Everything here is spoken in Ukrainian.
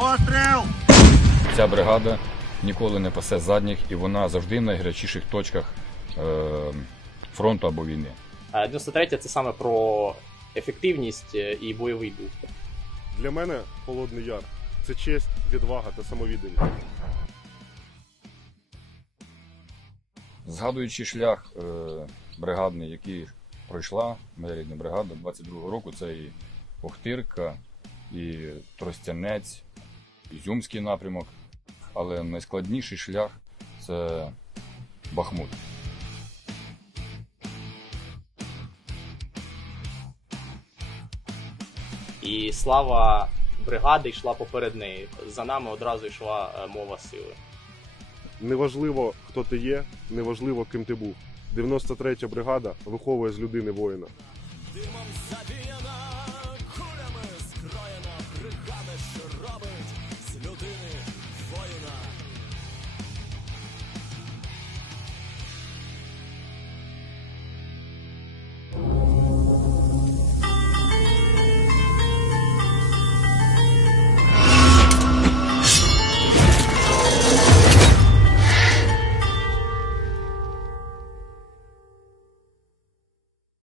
Постріл! Ця бригада ніколи не пасе задніх і вона завжди в найгарячіших точках е, фронту або війни. 93 це саме про ефективність е, і бойовий дух. Для мене Холодний Яр це честь, відвага та самовіддання. Згадуючи шлях е, бригадний, який пройшла моя рідна бригада 22-го року, це і Охтирка, і Тростянець, Ізюмський напрямок, але найскладніший шлях це Бахмут. І слава бригади йшла поперед нею. За нами одразу йшла е, мова сили. Неважливо, хто ти є, неважливо, ким ти був. 93 я бригада виховує з людини воїна. Димом забіяна